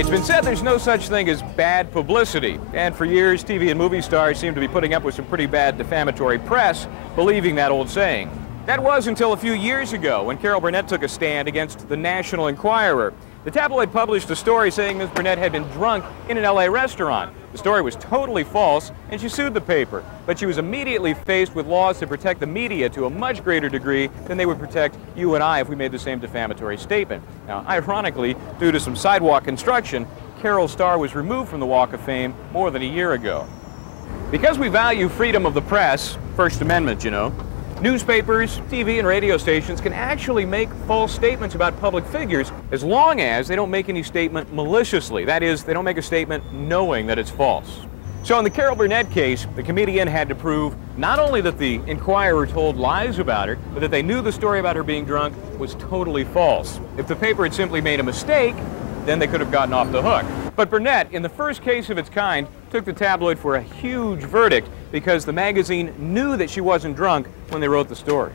It's been said there's no such thing as bad publicity, and for years TV and movie stars seem to be putting up with some pretty bad defamatory press, believing that old saying. That was until a few years ago when Carol Burnett took a stand against the National Enquirer. The tabloid published a story saying Ms. Burnett had been drunk in an LA restaurant. The story was totally false, and she sued the paper. But she was immediately faced with laws to protect the media to a much greater degree than they would protect you and I if we made the same defamatory statement. Now, ironically, due to some sidewalk construction, Carol's star was removed from the Walk of Fame more than a year ago. Because we value freedom of the press, First Amendment, you know, newspapers, TV, and radio stations can actually make false statements about public figures as long as they don't make any statement maliciously. That is, they don't make a statement knowing that it's false. So in the Carol Burnett case, the comedian had to prove not only that the Enquirer told lies about her, but that they knew the story about her being drunk was totally false. If the paper had simply made a mistake, then they could have gotten off the hook. But Burnett, in the first case of its kind, took the tabloid for a huge verdict because the magazine knew that she wasn't drunk when they wrote the story.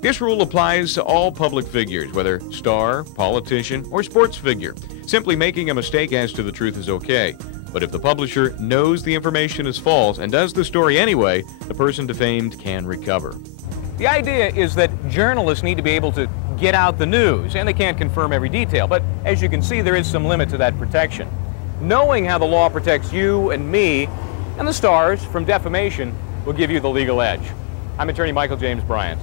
This rule applies to all public figures, whether star, politician, or sports figure. Simply making a mistake as to the truth is okay. But if the publisher knows the information is false and does the story anyway, the person defamed can recover. The idea is that journalists need to be able to get out the news, and they can't confirm every detail. But as you can see, there is some limit to that protection. Knowing how the law protects you and me and the stars from defamation will give you the legal edge. I'm attorney Michael James Bryant.